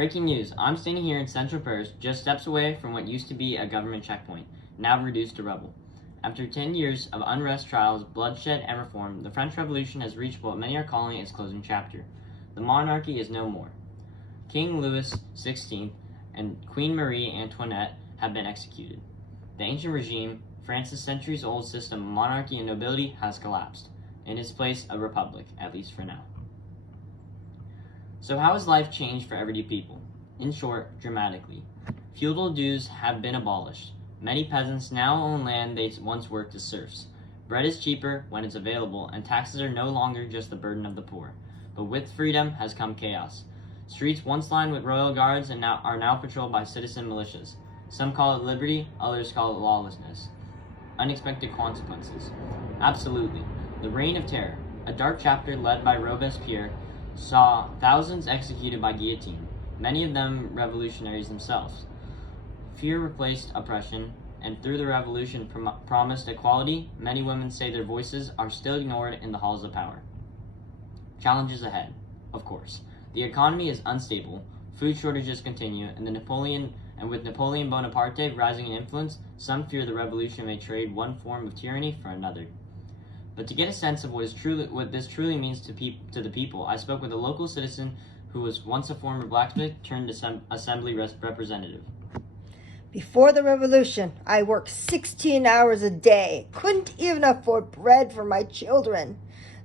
Breaking news, I'm standing here in Central Paris, just steps away from what used to be a government checkpoint, now reduced to rubble. After 10 years of unrest, trials, bloodshed, and reform, the French Revolution has reached what many are calling its closing chapter. The monarchy is no more. King Louis XVI and Queen Marie Antoinette have been executed. The ancient regime, France's centuries-old system of monarchy and nobility, has collapsed. In its place, a republic, at least for now. So how has life changed for everyday people? In short, dramatically. Feudal dues have been abolished. Many peasants now own land they once worked as serfs. Bread is cheaper when it's available, and taxes are no longer just the burden of the poor. But with freedom has come chaos. Streets once lined with royal guards are now patrolled by citizen militias. Some call it liberty, others call it lawlessness. Unexpected consequences. Absolutely. The Reign of Terror, a dark chapter led by Robespierre, saw thousands executed by guillotine, many of them revolutionaries themselves. Fear replaced oppression, and through the revolution promised equality, many women say their voices are still ignored in the halls of power. Challenges ahead, of course. The economy is unstable, food shortages continue, and with Napoleon Bonaparte rising in influence, some fear the revolution may trade one form of tyranny for another. But to get a sense of what this truly means to the people, I spoke with a local citizen who was once a former blacksmith turned assembly representative. Before the revolution, I worked 16 hours a day. Couldn't even afford bread for my children.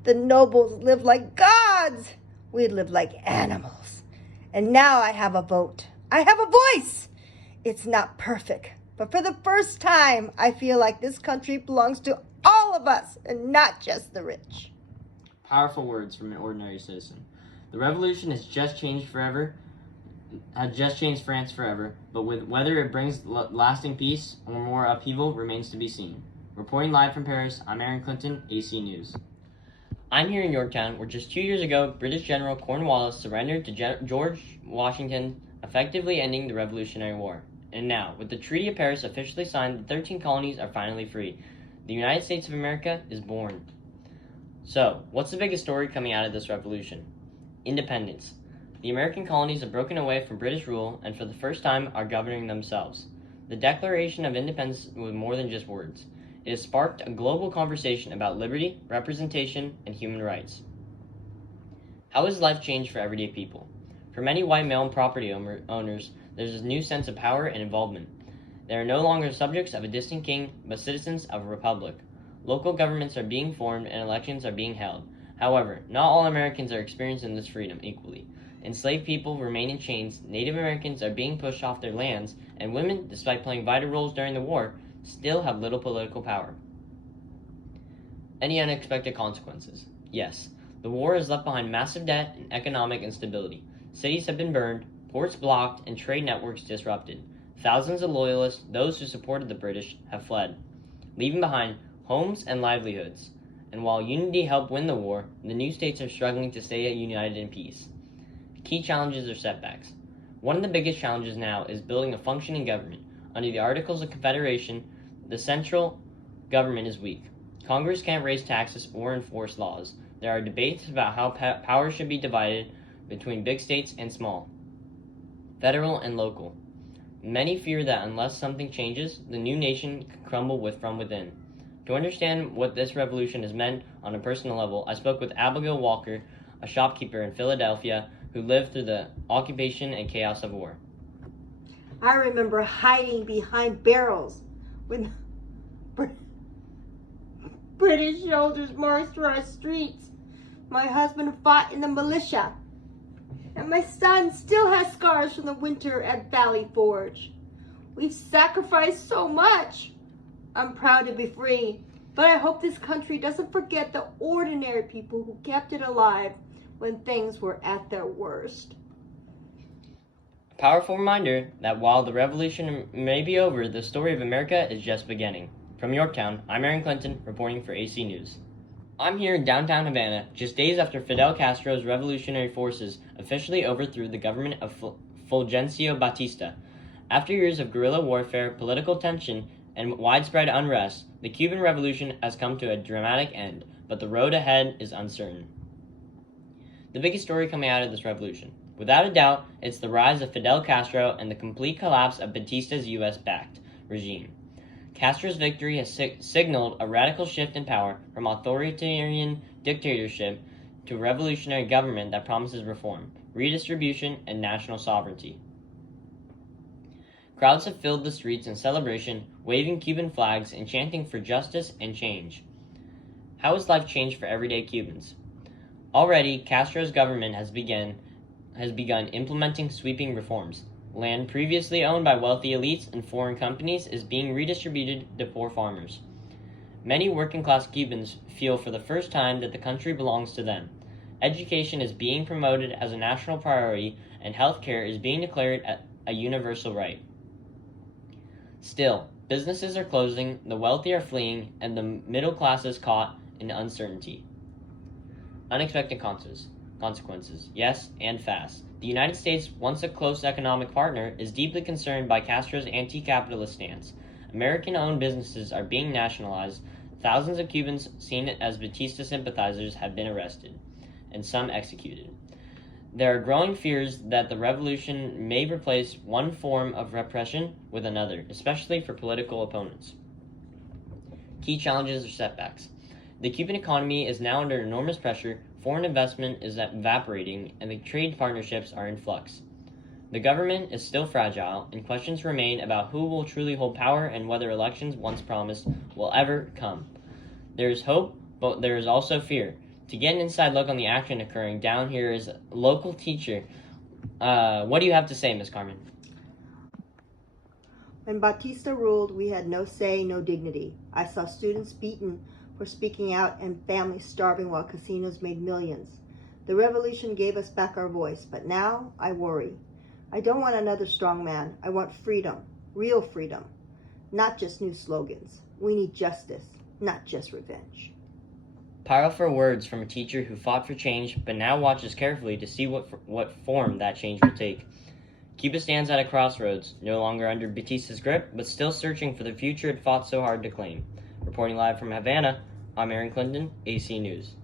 The nobles lived like gods. We lived like animals. And now I have a vote. I have a voice. It's not perfect, but for the first time, I feel like this country belongs to all of us and not just the rich. Powerful words from an ordinary citizen. The revolution has just changed France forever, but whether it brings lasting peace or more upheaval remains to be seen. Reporting live from Paris, I'm Aaron Clinton, AC News. I'm here in Yorktown, where just 2 years ago, British General Cornwallis surrendered to George Washington, effectively ending the Revolutionary War. And now, with the Treaty of Paris officially signed, the 13 colonies are finally free. The United States of America is born. So, what's the biggest story coming out of this revolution? Independence. The American colonies have broken away from British rule and for the first time are governing themselves. The Declaration of Independence was more than just words. It has sparked a global conversation about liberty, representation, and human rights. How has life changed for everyday people? For many white male property owners, there's a new sense of power and involvement. They are no longer subjects of a distant king, but citizens of a republic. Local governments are being formed and elections are being held. However, not all Americans are experiencing this freedom equally. Enslaved people remain in chains, Native Americans are being pushed off their lands, and women, despite playing vital roles during the war, still have little political power. Any unexpected consequences? Yes. The war has left behind massive debt and economic instability. Cities have been burned, ports blocked, and trade networks disrupted. Thousands of loyalists, those who supported the British, have fled, leaving behind homes and livelihoods. And while unity helped win the war, the new states are struggling to stay united in peace. Key challenges or setbacks. One of the biggest challenges now is building a functioning government. Under the Articles of Confederation, the central government is weak. Congress can't raise taxes or enforce laws. There are debates about how power should be divided between big states and small, federal and local. Many fear that unless something changes, the new nation could crumble from within. To understand what this revolution has meant on a personal level, I spoke with Abigail Walker, a shopkeeper in Philadelphia who lived through the occupation and chaos of war. I remember hiding behind barrels when British soldiers marched through our streets. My husband fought in the militia, and my son still has scars from the winter at Valley Forge. We've sacrificed so much. I'm proud to be free, but I hope this country doesn't forget the ordinary people who kept it alive when things were at their worst. A powerful reminder that while the revolution may be over, the story of America is just beginning. From Yorktown, I'm Aaron Clinton, reporting for AC News. I'm here in downtown Havana, just days after Fidel Castro's revolutionary forces officially overthrew the government of Fulgencio Batista. After years of guerrilla warfare, political tension, and widespread unrest, the Cuban Revolution has come to a dramatic end, but the road ahead is uncertain. The biggest story coming out of this revolution. Without a doubt, it's the rise of Fidel Castro and the complete collapse of Batista's U.S.-backed regime. Castro's victory has signaled a radical shift in power from authoritarian dictatorship to a revolutionary government that promises reform, redistribution, and national sovereignty. Crowds have filled the streets in celebration, waving Cuban flags and chanting for justice and change. How has life changed for everyday Cubans? Already, Castro's government has begun implementing sweeping reforms. Land previously owned by wealthy elites and foreign companies is being redistributed to poor farmers. Many working-class Cubans feel for the first time that the country belongs to them. Education is being promoted as a national priority, and health care is being declared a universal right. Still, businesses are closing, the wealthy are fleeing, and the middle class is caught in uncertainty. Unexpected consequences, yes, and fast. The United States, once a close economic partner, is deeply concerned by Castro's anti-capitalist stance. American-owned businesses are being nationalized. Thousands of Cubans seen as Batista sympathizers have been arrested, and some executed. There are growing fears that the revolution may replace one form of repression with another, especially for political opponents. Key challenges or setbacks. The Cuban economy is now under enormous pressure, foreign investment is evaporating, and the trade partnerships are in flux. The government is still fragile, and questions remain about who will truly hold power and whether elections once promised will ever come. There is hope, but there is also fear. To get an inside look on the action occurring down here is a local teacher. What do you have to say, Ms. Carmen? When Batista ruled, we had no say, no dignity. I saw students beaten for speaking out and families starving while casinos made millions. The revolution gave us back our voice, but now I worry. I don't want another strong man. I want freedom, real freedom, not just new slogans. We need justice, not just revenge. Powerful words from a teacher who fought for change, but now watches carefully to see what form that change will take. Cuba stands at a crossroads, no longer under Batista's grip, but still searching for the future it fought so hard to claim. Reporting live from Havana, I'm Aaron Clinton, AC News.